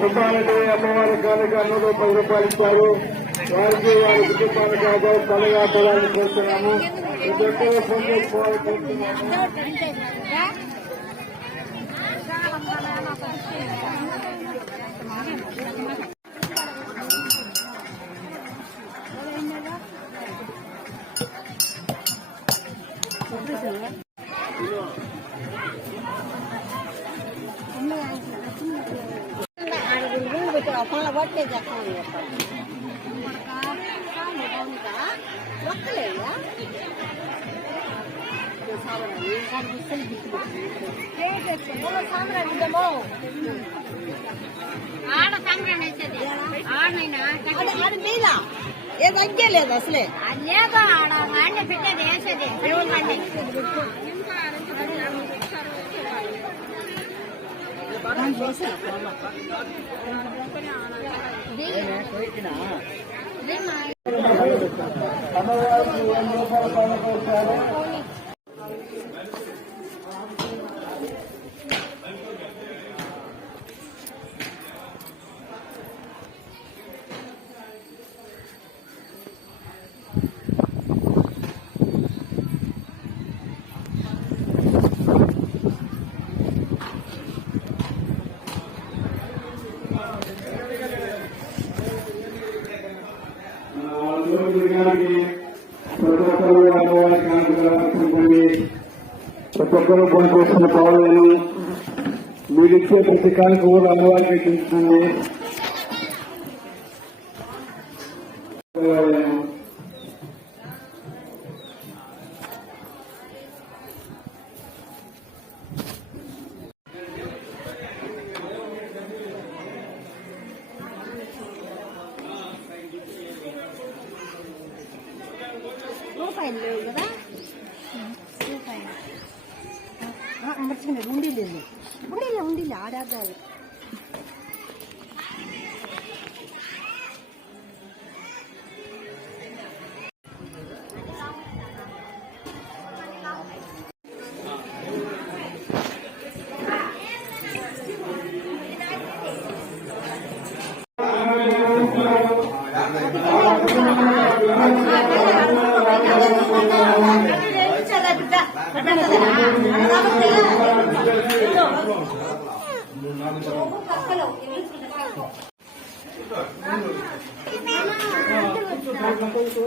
సుబ్బారెడ్డి అమ్మవారి కానుక 110 రూపాయలు ఇచ్చారు. వారికి వారి కుటుంబానికి ఆదాయం తలగా పొలాన్ని కోరుతున్నాము. ప్రతి ఒక్కరూ ఫోన్ చేసుకోవాలి కోరుతున్నాము. ఏ తగ్గలేదు అసలే లేదా ఆడ పెట్టేది వేసేది ప్రతి ఒక్కరూ పనిచేస్తున్న కావాలని మీరు ఇచ్చే ప్రతి కానికి కూడా అమ్మవారికి చూస్తుంది. లేవు కదా అమర్చుకున్నాడు ఉండిలే ఆడాదాలు కొంచెం